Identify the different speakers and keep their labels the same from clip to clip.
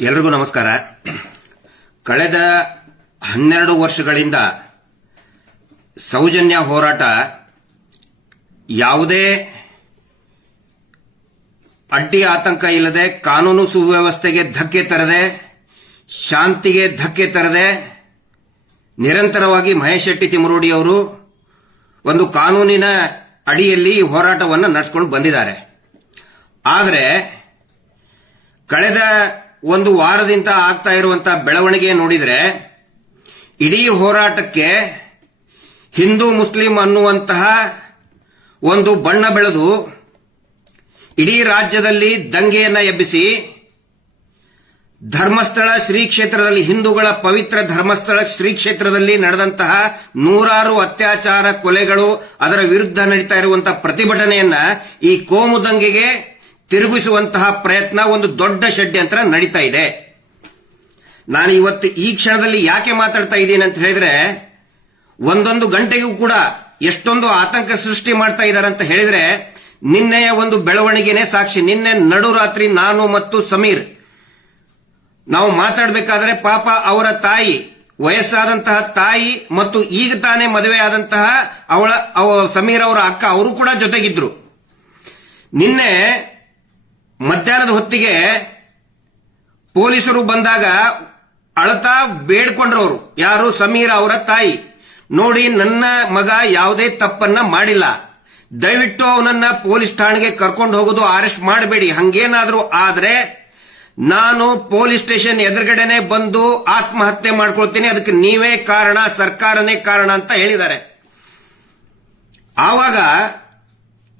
Speaker 1: ಎಲ್ರಿಗೂ ನಮಸ್ಕಾರ. ಕಳೆದ ಹನ್ನೆರಡು ವರ್ಷಗಳಿಂದ ಸೌಜನ್ಯ ಹೋರಾಟ ಯಾವುದೇ ಅಡ್ಡಿ ಆತಂಕ ಇಲ್ಲದೆ, ಕಾನೂನು ಸುವ್ಯವಸ್ಥೆಗೆ ಧಕ್ಕೆ ತರದೆ, ಶಾಂತಿಗೆ ಧಕ್ಕೆ ತರದೆ, ನಿರಂತರವಾಗಿ ಮಹೇಶ್ ಶೆಟ್ಟಿ ತಿಮರೋಡಿ ಅವರು ಒಂದು ಕಾನೂನಿನ ಅಡಿಯಲ್ಲಿ ಈ ಹೋರಾಟವನ್ನು ನಡೆಸಿಕೊಂಡು ಬಂದಿದ್ದಾರೆ. ಆದರೆ ಕಳೆದ ಒಂದು ವಾರದಿಂದ ಆಗ್ತಾ ಇರುವಂತಹ ಬೆಳವಣಿಗೆ ನೋಡಿದರೆ, ಇಡೀ ಹೋರಾಟಕ್ಕೆ ಹಿಂದೂ ಮುಸ್ಲಿಂ ಅನ್ನುವಂತಹ ಒಂದು ಬಣ್ಣ ಬೆಳೆದು, ಇಡೀ ರಾಜ್ಯದಲ್ಲಿ ದಂಗೆಯನ್ನು ಎಬ್ಬಿಸಿ, ಧರ್ಮಸ್ಥಳ ಶ್ರೀ ಕ್ಷೇತ್ರದಲ್ಲಿ, ಹಿಂದೂಗಳ ಪವಿತ್ರ ಧರ್ಮಸ್ಥಳ ಶ್ರೀ ಕ್ಷೇತ್ರದಲ್ಲಿ ನಡೆದಂತಹ ನೂರಾರು ಅತ್ಯಾಚಾರ ಕೊಲೆಗಳು ಅದರ ವಿರುದ್ಧ ನಡೀತಾ ಇರುವಂತಹ ಪ್ರತಿಭಟನೆಯನ್ನ ಈ ಕೋಮು ದಂಗೆಗೆ ತಿರುಗಿಸುವಂತಹ ಪ್ರಯತ್ನ ಒಂದು ದೊಡ್ಡ ಷಡ್ಯಂತ್ರ ನಡೀತಾ ಇದೆ. ನಾನು ಇವತ್ತು ಈ ಕ್ಷಣದಲ್ಲಿ ಯಾಕೆ ಮಾತಾಡ್ತಾ ಇದ್ದೀನಿ ಅಂತ ಹೇಳಿದ್ರೆ, ಒಂದೊಂದು ಗಂಟೆಗೂ ಕೂಡ ಎಷ್ಟೊಂದು ಆತಂಕ ಸೃಷ್ಟಿ ಮಾಡ್ತಾ ಇದ್ದಾರೆ ಅಂತ ಹೇಳಿದ್ರೆ, ನಿನ್ನೆಯ ಒಂದು ಬೆಳವಣಿಗೆನೇ ಸಾಕ್ಷಿ. ನಿನ್ನೆ ನಡುರಾತ್ರಿ ನಾನು ಮತ್ತು ಸಮೀರ್, ನಾವು ಮಾತಾಡಬೇಕಾದ್ರೆ ಪಾಪ ಅವರ ತಾಯಿ, ವಯಸ್ಸಾದಂತಹ ತಾಯಿ ಮತ್ತು ಈಗ ತಾನೇ ಮದುವೆ ಆದಂತಹ ಅವಳ, ಅವ- ಸಮೀರ್ ಅವರ ಅಕ್ಕ, ಅವರು ಕೂಡ ಜೊತೆಗಿದ್ರು. ನಿನ್ನೆ ಮಧ್ಯಾಹ್ನದ ಹೊತ್ತಿಗೆ ಪೊಲೀಸರು ಬಂದಾಗ ಅಳತಾ ಬೇಡ್ಕೊಂಡ್ರವರು. ಯಾರು? ಸಮೀರ ಅವರ ತಾಯಿ. ನೋಡಿ, ನನ್ನ ಮಗ ಯಾವುದೇ ತಪ್ಪನ್ನ ಮಾಡಿಲ್ಲ. ದಯವಿಟ್ಟು ಅವನನ್ನ ಪೊಲೀಸ್ ಠಾಣೆಗೆ ಕರ್ಕೊಂಡು ಹೋಗೋದು ಅರೆಸ್ಟ್ ಮಾಡಬೇಡಿ. ಹಂಗೇನಾದ್ರೂ ಆದ್ರೆ ನಾನು ಪೊಲೀಸ್ ಸ್ಟೇಷನ್ ಎದುರುಗಡೆನೆ ಬಂದು ಆತ್ಮಹತ್ಯೆ ಮಾಡ್ಕೊಳ್ತೀನಿ. ಅದಕ್ಕೆ ನೀವೇ ಕಾರಣ, ಸರ್ಕಾರನೇ ಕಾರಣ ಅಂತ ಹೇಳಿದ್ದಾರೆ. ಆವಾಗ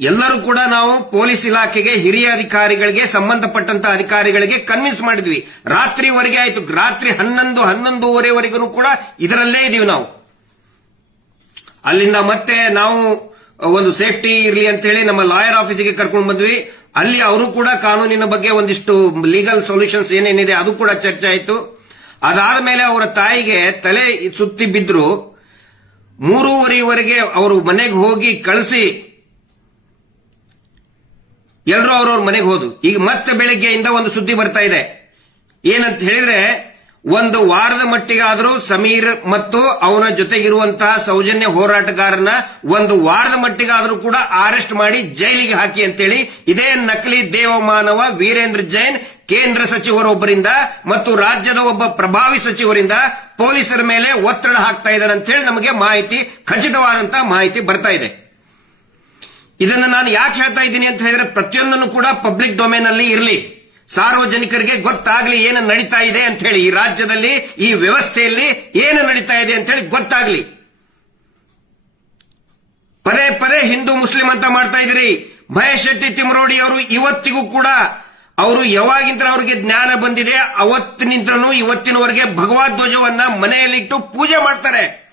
Speaker 1: ಎಲ್ಲರೂ ಕೂಡ ನಾವು ಪೊಲೀಸ್ ಇಲಾಖೆಗೆ ಹಿರಿಯ ಅಧಿಕಾರಿಗಳಿಗೆ, ಸಂಬಂಧಪಟ್ಟಂತ ಅಧಿಕಾರಿಗಳಿಗೆ ಕನ್ವಿನ್ಸ್ ಮಾಡಿದ್ವಿ. ರಾತ್ರಿವರೆಗೆ ಆಯ್ತು. ರಾತ್ರಿ ಹನ್ನೊಂದು, ಹನ್ನೊಂದೂವರೆವರೆಗೂ ಕೂಡ ಇದರಲ್ಲೇ ಇದೀವಿ ನಾವು. ಅಲ್ಲಿಂದ ಮತ್ತೆ ನಾವು ಒಂದು ಸೇಫ್ಟಿ ಇರಲಿ ಅಂತ ಹೇಳಿ ನಮ್ಮ ಲಾಯರ್ ಆಫೀಸಿಗೆ ಕರ್ಕೊಂಡು ಬಂದ್ವಿ. ಅಲ್ಲಿ ಅವರು ಕೂಡ ಕಾನೂನಿನ ಬಗ್ಗೆ ಒಂದಿಷ್ಟು ಲೀಗಲ್ ಸೊಲ್ಯೂಷನ್ಸ್ ಏನೇನಿದೆ ಅದು ಕೂಡ ಚರ್ಚೆ ಆಯಿತು. ಅದಾದ ಮೇಲೆ ಅವರ ತಾಯಿಗೆ ತಲೆ ಸುತ್ತಿ ಬಿದ್ದರು ಮೂರುವರೆವರೆಗೆ ಅವರು ಮನೆಗೆ ಹೋಗಿ ಕಳಿಸಿ ಎಲ್ಲರೂ ಅವ್ರವ್ರ ಮನೆಗೆ ಹೋದ್ರು. ಈಗ ಮತ್ತೆ ಬೆಳಗ್ಗೆಯಿಂದ ಒಂದು ಸುದ್ದಿ ಬರ್ತಾ ಇದೆ. ಏನಂತ ಹೇಳಿದ್ರೆ, ಒಂದು ವಾರದ ಮಟ್ಟಿಗಾದರೂ ಸಮೀರ್ ಮತ್ತು ಅವನ ಜೊತೆಗಿರುವಂತಹ ಸೌಜನ್ಯ ಹೋರಾಟಗಾರನ ಒಂದು ವಾರದ ಮಟ್ಟಿಗಾದರೂ ಕೂಡ ಅರೆಸ್ಟ್ ಮಾಡಿ ಜೈಲಿಗೆ ಹಾಕಿ ಅಂತೇಳಿ ಇದೇ ನಕಲಿ ದೇವಮಾನವ ವೀರೇಂದ್ರ ಜೈನ್ ಕೇಂದ್ರ ಸಚಿವರೊಬ್ಬರಿಂದ ಮತ್ತು ರಾಜ್ಯದ ಒಬ್ಬ ಪ್ರಭಾವಿ ಸಚಿವರಿಂದ ಪೊಲೀಸರ ಮೇಲೆ ಒತ್ತಡ ಹಾಕ್ತಾ ಇದ್ದಾರೆ ಅಂತ ಹೇಳಿ ನಮಗೆ ಮಾಹಿತಿ ಖಚಿತವಾದಂತಹ ಮಾಹಿತಿ ಬರ್ತಾ ಇದೆ. ಇದನ್ನು ನಾನು ಯಾಕೆ ಹೇಳ್ತಾ ಇದ್ದೀನಿ ಅಂತ ಹೇಳಿದ್ರೆ ಪ್ರತಿಯೊಂದನ್ನು ಕೂಡ ಪಬ್ಲಿಕ್ ಡೊಮೇನ್ ಅಲ್ಲಿ ಇರಲಿ. ಸಾರ್ವಜನಿಕರಿಗೆ ಗೊತ್ತಾಗ್ಲಿ ಏನು ನಡೀತಾ ಇದೆ ಅಂತ ಹೇಳಿ. ಈ ರಾಜ್ಯದಲ್ಲಿ, ಈ ವ್ಯವಸ್ಥೆಯಲ್ಲಿ ಏನು ನಡೀತಾ ಇದೆ ಅಂತ ಹೇಳಿ ಗೊತ್ತಾಗ್ಲಿ. ಪದೇ ಪದೇ ಹಿಂದೂ, ಮುಸ್ಲಿಂ ಅಂತ ಮಾಡ್ತಾ ಇದ್ರಿ ಮಹೇಶ್ ಶೆಟ್ಟಿ ತಿಮರೋಡಿ ಅವರು ಇವತ್ತಿಗೂ ಕೂಡ ಅವರು ಯಾವಾಗಿಂದ ಅವರಿಗೆ ಜ್ಞಾನ ಬಂದಿದೆ ಅವತ್ತಿನಿಂದನೂ ಇವತ್ತಿನವರೆಗೆ ಭಗವದ್ ಧ್ವಜವನ್ನ ಮನೆಯಲ್ಲಿಟ್ಟು ಪೂಜೆ ಮಾಡ್ತಾರೆ.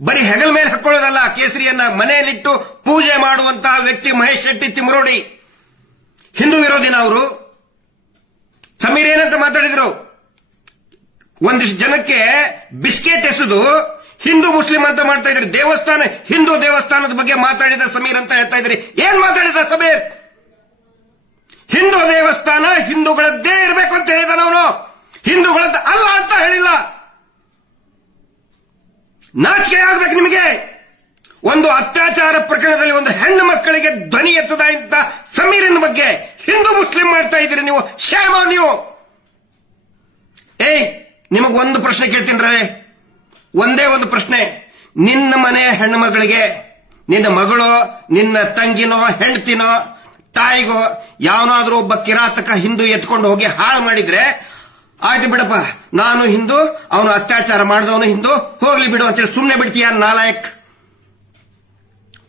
Speaker 1: ಬರೀ ಹೆಗಲ ಮೇಲೆ ಹಾಕೊಳ್ಳೋದಲ್ಲ, ಕೇಸರಿಯನ್ನ ಮನೆಯಲ್ಲಿಟ್ಟು ಪೂಜೆ ಮಾಡುವಂತಹ ವ್ಯಕ್ತಿ ಮಹೇಶ್ ಶೆಟ್ಟಿ ತಿಮರೋಡಿ ಹಿಂದೂ ವಿರೋಧಿನ ಅವರು ಸಮೀರ್ ಏನಂತ ಮಾತಾಡಿದ್ರು? ಒಂದಿಷ್ಟು ಜನಕ್ಕೆ ಬಿಸ್ಕೆಟ್ ಎಸೆದು ಹಿಂದೂ ಮುಸ್ಲಿಂ ಅಂತ ಮಾಡ್ತಾ ಇದ್ರಿ ದೇವಸ್ಥಾನ, ಹಿಂದೂ ದೇವಸ್ಥಾನದ ಬಗ್ಗೆ ಮಾತಾಡಿದ ಸಮೀರ್ ಅಂತ ಹೇಳ್ತಾ ಇದ್ರಿ ಏನ್ ಮಾತಾಡಿದ ಸಮೀರ್? ಹಿಂದೂ ದೇವಸ್ಥಾನ ಹಿಂದೂಗಳದ್ದೇ ಇರಬೇಕು ಅಂತ ಹೇಳಿದ ಅವನು. ಹಿಂದೂಗಳದ್ದು ಅಲ್ಲ ಅಂತ ಹೇಳಿಲ್ಲ. ನಾಚಿಕೆ ಆಗ್ಬೇಕು ನಿಮಗೆ. ಒಂದು ಅತ್ಯಾಚಾರ ಪ್ರಕರಣದಲ್ಲಿ ಒಂದು ಹೆಣ್ಣು ಮಕ್ಕಳಿಗೆ ಧ್ವನಿ ಎತ್ತದ ಇಂತ ಸಮೀರಿನ ಬಗ್ಗೆ ಹಿಂದೂ ಮುಸ್ಲಿಂ ಮಾಡ್ತಾ ಇದ್ದೀರಿ ನೀವು. ಶ್ಯಾಮ ನೀವು. ಏಯ್, ನಿಮಗ್ ಒಂದು ಪ್ರಶ್ನೆ ಕೇಳ್ತೀನಿ ಒಂದೇ ಒಂದು ಪ್ರಶ್ನೆ. ನಿನ್ನ ಮನೆಯ ಹೆಣ್ಣು ಮಗಳಿಗೆ, ನಿನ್ನ ಮಗಳು, ನಿನ್ನ ತಂಗಿನೋ, ಹೆಂಡತಿನೋ, ತಾಯಿಗೋ, ಯಾವನಾದ್ರೂ ಒಬ್ಬ ಕಿರಾತಕ ಹಿಂದೂ ಎತ್ಕೊಂಡು ಹೋಗಿ ಹಾಳು ಮಾಡಿದ್ರೆ ಆಯ್ತು ಬಿಡಪ್ಪ. ನಾನು ಹಿಂದೂ, ಅವನು ಅತ್ಯಾಚಾರ ಮಾಡಿದವನು ಹಿಂದೂ. ಹೋಗ್ಲಿ ಬಿಡು ಅಂತೇಳಿ ಸುಮ್ಮನೆ ಬಿಡ್ತೀಯ ನಾಲಾಯಕ್?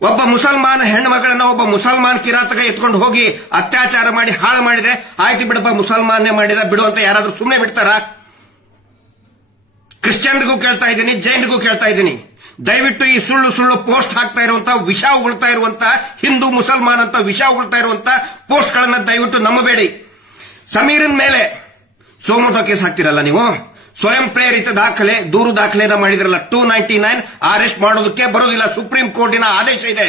Speaker 1: ಒಬ್ಬ ಮುಸಲ್ಮಾನ ಹೆಣ್ಣು ಮಗಳನ್ನ ಒಬ್ಬ ಮುಸಲ್ಮಾನ್ ಕಿರಾತಕ ಎತ್ಕೊಂಡು ಹೋಗಿ ಅತ್ಯಾಚಾರ ಮಾಡಿ ಹಾಳು ಮಾಡಿದ್ರೆ ಆಯ್ತು ಬಿಡಪ್ಪ ಮುಸಲ್ಮಾನೇ ಮಾಡಿದ, ಬಿಡು ಅಂತ ಯಾರಾದ್ರೂ ಸುಮ್ಮನೆ ಬಿಡ್ತಾರಾ? ಕ್ರಿಶ್ಚಿಯನ್ಗೂ ಕೇಳ್ತಾ ಇದ್ದೀನಿ ಜೈನ್ಗೂ ಕೇಳ್ತಾ ಇದ್ದೀನಿ. ದಯವಿಟ್ಟು ಈ ಸುಳ್ಳು ಸುಳ್ಳು ಪೋಸ್ಟ್ ಹಾಕ್ತಾ ಇರುವಂತ, ವಿಷ ಉಗುಳ್ತಾ ಇರುವಂತ, ಹಿಂದೂ ಮುಸಲ್ಮಾನ್ ಅಂತ ವಿಷ ಉಗುಳ್ತಾ ಇರುವಂತ ಪೋಸ್ಟ್ ಗಳನ್ನ ದಯವಿಟ್ಟು ನಂಬಬೇಡಿ. ಸಮೀರನ್ ಮೇಲೆ ಸೋಮೋಟೋ ಕೇಸ್ ನೀವು? ಸ್ವಯಂ ಪ್ರೇರಿತ ದಾಖಲೆ, ದೂರು ದಾಖಲೆನ ಮಾಡಿದ್ರಲ್ಲ ಟೂ ನೈಂಟಿ ನೈನ್ ಅರೆಸ್ಟ್ ಮಾಡೋದಕ್ಕೆ ಬರೋದಿಲ್ಲ. ಸುಪ್ರೀಂ ಕೋರ್ಟಿನ ಆದೇಶ ಇದೆ.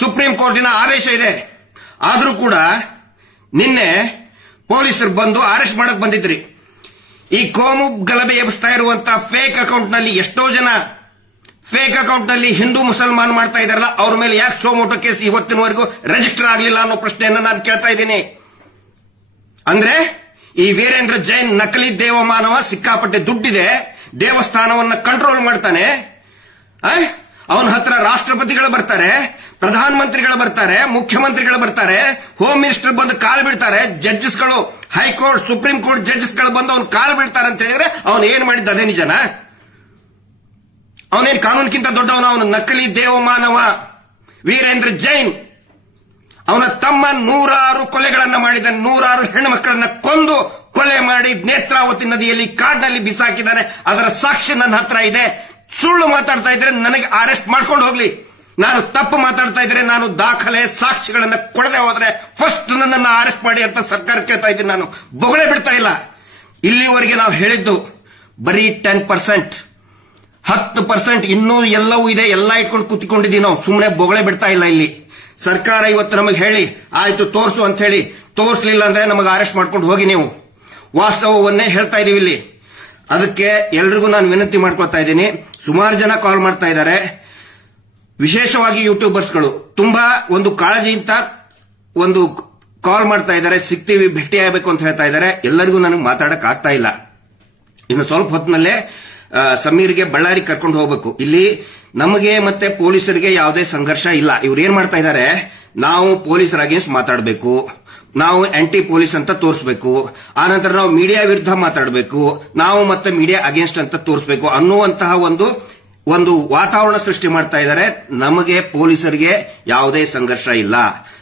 Speaker 1: ಸುಪ್ರೀಂ ಕೋರ್ಟಿನ ಆದೇಶ ಇದೆ. ಆದರೂ ಕೂಡ ನಿನ್ನೆ ಪೊಲೀಸರು ಬಂದು ಅರೆಸ್ಟ್ ಮಾಡಕ್ ಬಂದಿದ್ರಿ. ಈ ಕೋಮು ಗಲಭೆ ಎಬ್ಸ್ತಾ ಇರುವಂತ ಫೇಕ್ ಅಕೌಂಟ್ನಲ್ಲಿ ಎಷ್ಟೋ ಜನ ಫೇಕ್ ಅಕೌಂಟ್ನಲ್ಲಿ ಹಿಂದೂ ಮುಸಲ್ಮಾನ್ ಮಾಡ್ತಾ ಇದಾರಲ್ಲ ಅವ್ರ ಮೇಲೆ ಯಾಕೆ ಸೋಮೋಟೋ ಕೇಸ್ ಇವತ್ತಿನವರೆಗೂ ರಿಜಿಸ್ಟರ್ ಆಗಲಿಲ್ಲ ಅನ್ನೋ ಪ್ರಶ್ನೆಯನ್ನ ನಾನು ಕೇಳ್ತಾ ಇದ್ದೀನಿ. ಅಂದ್ರೆ ಈ ವೀರೇಂದ್ರ ಜೈನ್ ನಕಲಿ ದೇವಮಾನವ ಸಿಕ್ಕಾಪಟ್ಟೆ ದುಡ್ಡಿದೆ, ದೇವಸ್ಥಾನವನ್ನ ಕಂಟ್ರೋಲ್ ಮಾಡ್ತಾನೆ. ಅವನ ಹತ್ರ ರಾಷ್ಟ್ರಪತಿಗಳು ಬರ್ತಾರೆ, ಪ್ರಧಾನಮಂತ್ರಿಗಳು ಬರ್ತಾರೆ, ಮುಖ್ಯಮಂತ್ರಿಗಳು ಬರ್ತಾರೆ ಹೋಮ್ ಮಿನಿಸ್ಟರ್ ಬಂದು ಕಾಲ್ ಬಿಡ್ತಾರೆ ಜಡ್ಜಸ್ಗಳು ಹೈಕೋರ್ಟ್ ಸುಪ್ರೀಂ ಕೋರ್ಟ್ ಜಡ್ಜಸ್ಗಳು ಬಂದು ಅವ್ನು ಕಾಲ್ ಬಿಡ್ತಾರೆ ಅಂತ ಹೇಳಿದ್ರೆ ಅವನು ಏನ್ ಮಾಡಿದ್ದ ಅದೇ ನಿಜನಾ? ಅವನೇನ್ ಕಾನೂನಿಗಿಂತ ದೊಡ್ಡವನ? ಅವನು ನಕಲಿ ದೇವಮಾನವ. ವೀರೇಂದ್ರ ಜೈನ್ ಅವನ ತಮ್ಮ ನೂರಾರು ಕೊಲೆಗಳನ್ನು ಮಾಡಿದ ನೂರಾರು ಹೆಣ್ಣುಮಕ್ಕಳನ್ನ ಕೊಂದು ಕೊಲೆ ಮಾಡಿ ನೇತ್ರಾವತಿ ನದಿಯಲ್ಲಿ ಕಾಡಿನಲ್ಲಿ ಬಿಸಾಕಿದ್ದಾನೆ. ಅದರ ಸಾಕ್ಷಿ ನನ್ನ ಹತ್ರ ಇದೆ. ಸುಳ್ಳು ಮಾತಾಡ್ತಾ ಇದ್ರೆ ನನಗೆ ಅರೆಸ್ಟ್ ಮಾಡ್ಕೊಂಡು ಹೋಗ್ಲಿ. ನಾನು ತಪ್ಪು ಮಾತಾಡ್ತಾ ಇದ್ರೆ ನಾನು ದಾಖಲೆ ಸಾಕ್ಷಿಗಳನ್ನ ಕೊಡದೆ ಹೋದ್ರೆ ಫಸ್ಟ್ ನನ್ನನ್ನು ಅರೆಸ್ಟ್ ಮಾಡಿ ಅಂತ ಸರ್ಕಾರ ಕೇಳ್ತಾ ಇದ್ದೀನಿ ನಾನು. ಬೊಗಳೆ ಬಿಡ್ತಾ ಇಲ್ಲ. ಇಲ್ಲಿವರೆಗೆ ನಾವು ಹೇಳಿದ್ದು ಬರೀ ಟೆನ್ ಪರ್ಸೆಂಟ್ ಹತ್ತು ಪರ್ಸೆಂಟ್ ಇನ್ನೂ ಎಲ್ಲವೂ ಇದೆ. ಎಲ್ಲ ಇಟ್ಕೊಂಡು ಕೂತ್ಕೊಂಡಿದ್ದೀವಿ ಸುಮ್ಮನೆ ಬೊಗಳೆ ಬಿಡ್ತಾ ಇಲ್ಲ ಇಲ್ಲಿ. ಸರ್ಕಾರ ಇವತ್ತು ನಮಗೆ ಹೇಳಿ, ಆಯ್ತು ತೋರಿಸು ಅಂತ ಹೇಳಿ ತೋರಿಸಲಿಲ್ಲ ಅಂದ್ರೆ ನಮಗೆ ಅರೆಸ್ಟ್ ಮಾಡ್ಕೊಂಡು ಹೋಗಿ ನೀವು. ವಾಸ್ತವವನ್ನೇ ಹೇಳ್ತಾ ಇದೀವಿ ಇಲ್ಲಿ. ಅದಕ್ಕೆ ಎಲ್ರಿಗೂ ನಾನು ವಿನಂತಿ ಮಾಡ್ಕೊತಾ ಇದ್ದೀನಿ. ಸುಮಾರು ಜನ ಕಾಲ್ ಮಾಡ್ತಾ ಇದ್ದಾರೆ. ವಿಶೇಷವಾಗಿ ಯೂಟ್ಯೂಬರ್ಸ್ಗಳು ತುಂಬಾ ಒಂದು ಕಾಳಜಿಯಿಂದ ಒಂದು ಕಾಲ್ ಮಾಡ್ತಾ ಇದ್ದಾರೆ. ಸಿಗ್ತೀವಿ, ಭೇಟಿ ಆಗಬೇಕು ಅಂತ ಹೇಳ್ತಾ ಇದ್ದಾರೆ. ಎಲ್ಲರಿಗೂ ನನಗೆ ಮಾತಾಡಕ್ ಆಗ್ತಾ ಇಲ್ಲ. ಇನ್ನು ಸ್ವಲ್ಪ ಹೊತ್ತಿನಲ್ಲೇ ಸಮೀರ್ಗೆ ಬಳ್ಳಾರಿ ಕರ್ಕೊಂಡು ಹೋಗ್ಬೇಕು. ಇಲ್ಲಿ ನಮಗೆ ಮತ್ತೆ ಪೊಲೀಸರಿಗೆ ಯಾವುದೇ ಸಂಘರ್ಷ ಇಲ್ಲ. ಇವ್ರು ಏನ್ ಮಾಡ್ತಾ ಇದ್ದಾರೆ ನಾವು ಪೊಲೀಸರ ಅಗೇನ್ಸ್ಟ್ ಮಾತಾಡಬೇಕು. ನಾವು ಆಂಟಿ ಪೊಲೀಸ್ ಅಂತ ತೋರಿಸಬೇಕು. ಆನಂತರ ನಾವು ಮೀಡಿಯಾ ವಿರುದ್ಧ ಮಾತಾಡಬೇಕು. ನಾವು ಮತ್ತೆ ಮೀಡಿಯಾ ಅಗೇನ್ಸ್ಟ್ ಅಂತ ತೋರಿಸಬೇಕು ಅನ್ನುವಂತಹ ಒಂದು ಒಂದು ವಾತಾವರಣ ಸೃಷ್ಟಿ ಮಾಡ್ತಾ ಇದ್ದಾರೆ ನಮಗೆ ಪೊಲೀಸರಿಗೆ ಯಾವುದೇ ಸಂಘರ್ಷ ಇಲ್ಲ.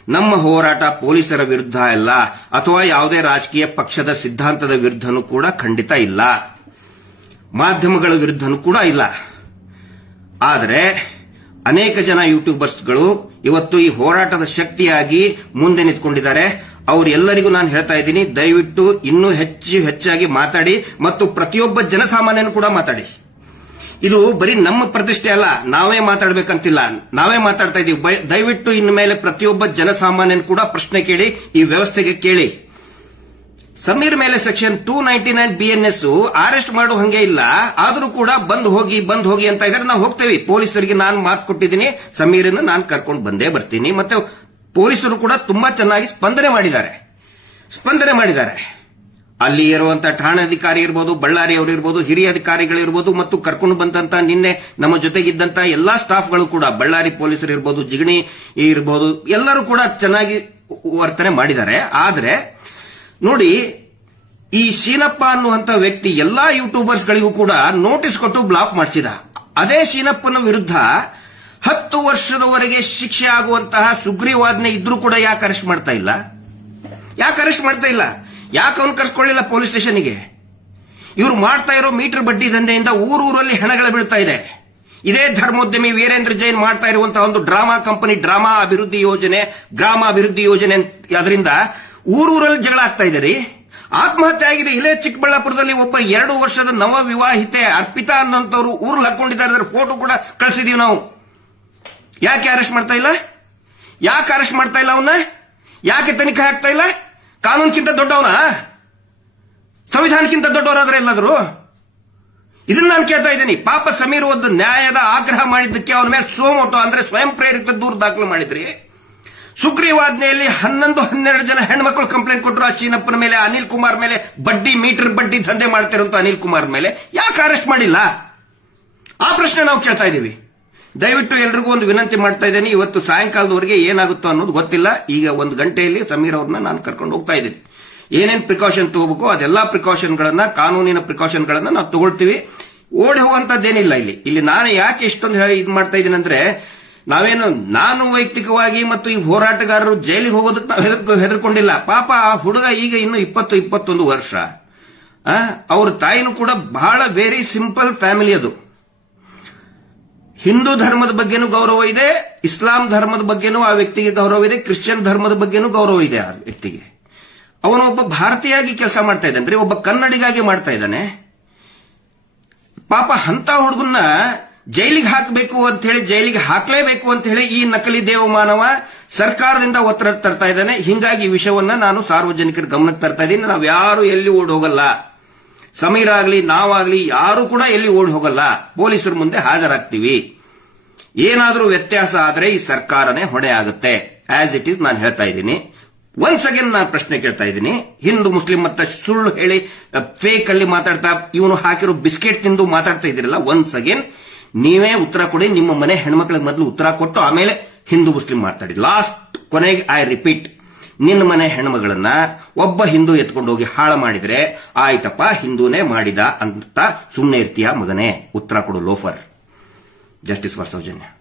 Speaker 1: ನಮ್ಮ ಹೋರಾಟ ಪೊಲೀಸರ ವಿರುದ್ಧ ಅಲ್ಲ. ಅಥವಾ ಯಾವುದೇ ರಾಜಕೀಯ ಪಕ್ಷದ ಸಿದ್ಧಾಂತದ ವಿರುದ್ಧನೂ ಕೂಡ ಖಂಡಿತ ಇಲ್ಲ. ಮಾಧ್ಯಮಗಳ ವಿರುದ್ಧನೂ ಕೂಡ ಇಲ್ಲ. ಆದರೆ ಅನೇಕ ಜನ ಯೂಟ್ಯೂಬರ್ಸ್ಗಳು ಇವತ್ತು ಈ ಹೋರಾಟದ ಶಕ್ತಿಯಾಗಿ ಮುಂದೆ ನಿಂತ್ಕೊಂಡಿದ್ದಾರೆ. ಅವರೆಲ್ಲರಿಗೂ ನಾನು ಹೇಳ್ತಾ ಇದ್ದೀನಿ, ದಯವಿಟ್ಟು ಇನ್ನೂ ಹೆಚ್ಚು ಹೆಚ್ಚಾಗಿ ಮಾತಾಡಿ ಮತ್ತು ಪ್ರತಿಯೊಬ್ಬ ಜನಸಾಮಾನ್ಯನು ಕೂಡ ಮಾತಾಡಿ. ಇದು ಬರೀ ನಮ್ಮ ಪ್ರತಿಷ್ಠೆ ಅಲ್ಲ, ನಾವೇ ಮಾತಾಡ್ಬೇಕಂತಿಲ್ಲ. ನಾವೇ ಮಾತಾಡ್ತಾ ಇದೀವಿ. ದಯವಿಟ್ಟು ಇನ್ನು ಮೇಲೆ ಪ್ರತಿಯೊಬ್ಬ ಜನಸಾಮಾನ್ಯನು ಕೂಡ ಪ್ರಶ್ನೆ ಕೇಳಿ, ಈ ವ್ಯವಸ್ಥೆಗೆ ಕೇಳಿ. ಸಮೀರ್ ಮೇಲೆ section two ninety nine B N S arrest ಮಾಡೋ ಹಂಗೆ ಇಲ್ಲ. ಆದರೂ ಕೂಡ ಬಂದ್ ಹೋಗಿ ಬಂದ್ ಹೋಗಿ ಅಂತ ಇದ್ರೆ. ನಾವು ಹೋಗ್ತೇವೆ. ಪೊಲೀಸರಿಗೆ ನಾನು ಮಾತು ಕೊಟ್ಟಿದ್ದೀನಿ. ಸಮೀರನ್ನು ನಾನು ಕರ್ಕೊಂಡು ಬಂದೇ ಬರ್ತೀನಿ. ಮತ್ತೆ ಪೊಲೀಸರು ಕೂಡ ತುಂಬಾ ಚೆನ್ನಾಗಿ ಸ್ಪಂದನೆ ಮಾಡಿದ್ದಾರೆ. ಸ್ಪಂದನೆ ಮಾಡಿದ್ದಾರೆ. ಅಲ್ಲಿ ಇರುವಂತ ಠಾಣಾಧಿಕಾರಿ ಇರ್ಬೋದು, ಬಳ್ಳಾರಿ ಅವರು ಇರ್ಬೋದು, ಹಿರಿಯ ಅಧಿಕಾರಿಗಳು ಇರ್ಬೋದು, ಮತ್ತು ಕರ್ಕೊಂಡು ಬಂದಂತ ನಿನ್ನೆ ನಮ್ಮ ಜೊತೆಗಿದ್ದಂತ ಎಲ್ಲಾ ಸ್ಟಾಫ್ಗಳು ಕೂಡ, ಬಳ್ಳಾರಿ ಪೊಲೀಸರು ಇರ್ಬೋದು, ಜಿಗಣಿ ಇರ್ಬೋದು, ಎಲ್ಲರೂ ಕೂಡ ಚೆನ್ನಾಗಿ ವರ್ತನೆ ಮಾಡಿದ್ದಾರೆ. ಆದ್ರೆ ನೋಡಿ, ಈ ಶೀನಪ್ಪ ಅನ್ನುವಂತ ವ್ಯಕ್ತಿ ಎಲ್ಲಾ ಯೂಟ್ಯೂಬರ್ಸ್ ಗಳಿಗೂ ಕೂಡ ನೋಟಿಸ್ ಕೊಟ್ಟು ಬ್ಲಾಕ್ ಮಾಡಿಸಿದ. ಅದೇ ಶೀನಪ್ಪನ ವಿರುದ್ಧ ಹತ್ತು ವರ್ಷದವರೆಗೆ ಶಿಕ್ಷೆ ಆಗುವಂತಹ ಸುಗ್ರೀವಾಜ್ಞೆ ಇದ್ರೂ ಕೂಡ ಯಾಕೆ ಅರೆಸ್ಟ್ ಮಾಡ್ತಾ ಇಲ್ಲ? ಯಾಕೆ ಅರೆಸ್ಟ್ ಮಾಡ್ತಾ ಇಲ್ಲ? ಯಾಕೆ ಅವ್ನು ಕರ್ಸ್ಕೊಳ್ಳಿಲ್ಲ ಪೊಲೀಸ್ ಸ್ಟೇಷನ್ಗೆ ಇವ್ರು ಮಾಡ್ತಾ ಇರೋ ಮೀಟರ್ ಬಡ್ಡಿ ದಂಧೆಯಿಂದ ಊರೂರಲ್ಲಿ ಹೆಣಗಳ ಬೀಳ್ತಾ ಇದೆ. ಇದೇ ಧರ್ಮೋದ್ಯಮಿ ವೀರೇಂದ್ರ ಜೈನ್ ಮಾಡ್ತಾ ಇರುವಂತಹ ಒಂದು ಡ್ರಾಮಾ ಕಂಪನಿ ಡ್ರಾಮಾ ಅಭಿವೃದ್ಧಿ ಯೋಜನೆ ಗ್ರಾಮ ಅಭಿವೃದ್ಧಿ ಯೋಜನೆ ಅದರಿಂದ ಊರೂರಲ್ಲಿ ಜಗಳ ಆಗ್ತಾ ಇದೆ ಆತ್ಮಹತ್ಯೆ ಆಗಿದೆ. ಇಲ್ಲೇ ಚಿಕ್ಕಬಳ್ಳಾಪುರದಲ್ಲಿ ಒಬ್ಬ ಎರಡು ವರ್ಷದ ನವ ವಿವಾಹಿತೆ ಅರ್ಪಿತಾ ಅನ್ನೋಂಥವ್ರು ಊರಲ್ಲಿ ಹಾಕೊಂಡಿದ್ದಾರೆ ಅದರ ಫೋಟೋ ಕೂಡ ಕಳಿಸಿದೀವಿ ನಾವು. ಯಾಕೆ ಅರೆಸ್ಟ್ ಮಾಡ್ತಾ ಇಲ್ಲ? ಯಾಕೆ ಅರೆಸ್ಟ್ ಮಾಡ್ತಾ ಇಲ್ಲ ಅವನ್ನ ಯಾಕೆ ತನಿಖೆ ಆಗ್ತಾ ಇಲ್ಲ? ಕಾನೂನ್ಗಿಂತ ದೊಡ್ಡವನ? ಸಂವಿಧಾನಕ್ಕಿಂತ ದೊಡ್ಡವರಾದ್ರೆ ಎಲ್ಲಾದರೂ? ಇದನ್ನ ನಾನು ಕೇಳ್ತಾ ಇದ್ದೀನಿ. ಪಾಪ ಸಮೀರ್ ಒಂದು ನ್ಯಾಯದ ಆಗ್ರಹ ಮಾಡಿದ್ದಕ್ಕೆ ಅವನ ಮೇಲೆ ಸೋಮೋಟೋ ಅಂದ್ರೆ ಸ್ವಯಂ ಪ್ರೇರಿತ ದೂರು ದಾಖಲು ಮಾಡಿದ್ರಿ. ಸುಗ್ರೀವಾಜ್ಞೆಯಲ್ಲಿ ಹನ್ನೊಂದು, ಹನ್ನೆರಡು ಜನ ಹೆಣ್ಮಕ್ಳು ಕಂಪ್ಲೇಂಟ್ ಕೊಟ್ಟರು. ಆ ಚೀನಪ್ಪನ ಮೇಲೆ ಅನಿಲ್ ಕುಮಾರ್ ಮೇಲೆ, ಬಡ್ಡಿ ಮೀಟರ್ ಬಡ್ಡಿ ದಂಧೆ ಮಾಡ್ತಿರುವಂತ ಅನಿಲ್ ಕುಮಾರ್ ಮೇಲೆ. ಯಾಕೆ ಅರೆಸ್ಟ್ ಮಾಡಿಲ್ಲ? ಆ ಪ್ರಶ್ನೆ ನಾವು ಕೇಳ್ತಾ ಇದ್ದೀವಿ. ದಯವಿಟ್ಟು ಎಲ್ರಿಗೂ ಒಂದು ವಿನಂತಿ ಮಾಡ್ತಾ ಇದ್ದೇನೆ. ಇವತ್ತು ಸಾಯಂಕಾಲದವರೆಗೆ ಏನಾಗುತ್ತೋ ಅನ್ನೋದು ಗೊತ್ತಿಲ್ಲ. ಈಗ ಒಂದು ಗಂಟೆಯಲ್ಲಿ ಸಮೀರ್ ಅವ್ರನ್ನ ನಾನು ಕರ್ಕೊಂಡು ಹೋಗ್ತಾ ಇದ್ದೀನಿ. ಏನೇನು ಪ್ರಿಕಾಷನ್ ತಗೋಬೇಕು ಅದೆಲ್ಲ ಪ್ರಿಕಾಷನ್ಗಳನ್ನ ಕಾನೂನಿನ ಪ್ರಿಕಾಷನ್ಗಳನ್ನ ನಾವು ತಗೊಳ್ತೀವಿ. ಓಡಿ ಹೋಗುವಂತದ್ದೇನಿಲ್ಲ ಇಲ್ಲಿ. ಇಲ್ಲಿ ನಾನು ಯಾಕೆ ಇಷ್ಟೊಂದು ಇದು ಮಾಡ್ತಾ ಇದ್ದೀನಿ ಅಂದ್ರೆ ನಾವೇನು ನಾನು ವೈಯಕ್ತಿಕವಾಗಿ ಮತ್ತು ಈ ಹೋರಾಟಗಾರರು ಜೈಲಿಗೆ ಹೋಗೋದಕ್ಕೆ ನಾವು ಹೆದರ್, ಹೆದರ್ಕೊಂಡಿಲ್ಲ. ಪಾಪ ಆ ಹುಡುಗ ಈಗ ಇನ್ನು ಇಪ್ಪತ್ತು, ಇಪ್ಪತ್ತೊಂದು ವರ್ಷ. ಅವ್ರ ತಾಯಿನೂ ಕೂಡ ಬಹಳ ವೆರಿ ಸಿಂಪಲ್ ಫ್ಯಾಮಿಲಿ ಅದು. ಹಿಂದೂ ಧರ್ಮದ ಬಗ್ಗೆನೂ ಗೌರವ ಇದೆ, ಇಸ್ಲಾಂ ಧರ್ಮದ ಬಗ್ಗೆನೂ ಆ ವ್ಯಕ್ತಿಗೆ ಗೌರವ ಇದೆ, ಕ್ರಿಶ್ಚಿಯನ್ ಧರ್ಮದ ಬಗ್ಗೆನೂ ಗೌರವ ಇದೆ ಆ ವ್ಯಕ್ತಿಗೆ. ಅವನು ಒಬ್ಬ ಭಾರತೀಯಾಗಿ ಕೆಲಸ ಮಾಡ್ತಾ ಇದ್ದಾನೆ ಒಬ್ಬ ಕನ್ನಡಿಗಾಗಿ ಮಾಡ್ತಾ ಇದ್ದಾನೆ. ಪಾಪ ಹಂತ ಹುಡುಗನ್ನ ಜೈಲಿಗೆ ಹಾಕಬೇಕು ಅಂತ ಹೇಳಿ, ಜೈಲಿಗೆ ಹಾಕಲೇಬೇಕು ಅಂತ ಹೇಳಿ ಈ ನಕಲಿ ದೇವಮಾನವ ಸರ್ಕಾರದಿಂದ ಒತ್ತಡ ತರ್ತಾ ಇದ್ದಾನೆ. ಹಿಂಗಾಗಿ ವಿಷಯವನ್ನ ನಾನು ಸಾರ್ವಜನಿಕರ ಗಮನಕ್ಕೆ ತರ್ತಾ ಇದ್ದೀನಿ. ನಾವು ಯಾರು ಎಲ್ಲಿ ಓಡ್ ಹೋಗಲ್ಲ. ಸಮೀರ್ ಆಗ್ಲಿ ನಾವಾಗ್ಲಿ ಯಾರು ಕೂಡ ಎಲ್ಲಿ ಓಡಿ ಹೋಗಲ್ಲ. ಪೊಲೀಸರ ಮುಂದೆ ಹಾಜರಾಗ್ತೀವಿ. ಏನಾದರೂ ವ್ಯತ್ಯಾಸ ಆದರೆ ಈ ಸರ್ಕಾರನೇ ಹೊಣೆ ಆಗುತ್ತೆ. ಆಸ್ ಇಟ್ ಈಸ್ ನಾನು ಹೇಳ್ತಾ ಇದ್ದೀನಿ. ಒನ್ಸ್ ಅಗೇನ್ ನಾನು ಪ್ರಶ್ನೆ ಕೇಳ್ತಾ ಇದ್ದೀನಿ. ಹಿಂದೂ ಮುಸ್ಲಿಂ ಮತ್ತೆ ಸುಳ್ಳು ಹೇಳಿ ಫೇಕ್ ಅಲ್ಲಿ ಮಾತಾಡ್ತಾ, ಇವನು ಹಾಕಿರೋ ಬಿಸ್ಕೆಟ್ ತಿಂದು ಮಾತಾಡ್ತಾ ಇದ್ದೀರಲ್ಲ ಒನ್ಸ್ ಅಗೇನ್ ನೀವೇ ಉತ್ತರ ಕೊಡಿ, ನಿಮ್ಮ ಮನೆ ಹೆಣ್ಮಕ್ಳಿಗೆ ಮೊದಲು ಉತ್ತರ ಕೊಟ್ಟು ಆಮೇಲೆ ಹಿಂದೂ ಮುಸ್ಲಿಂ ಮಾತಾಡಿ. ಲಾಸ್ಟ್ ಕೊನೆಗೆ ಐ ರಿಪೀಟ್ ನಿನ್ನ ಮನೆ ಹೆಣ್ಮಗಳನ್ನ ಒಬ್ಬ ಹಿಂದೂ ಎತ್ಕೊಂಡು ಹೋಗಿ ಹಾಳು ಮಾಡಿದ್ರೆ, ಆಯ್ತಪ್ಪ, ಹಿಂದೂನೇ ಮಾಡಿದ ಅಂತ ಸುಮ್ಮನೆ ಇರ್ತೀಯ ಮಗನೇ? ಉತ್ತರ ಕೊಡು, ಲೋಫರ್. Justice for Soujanya.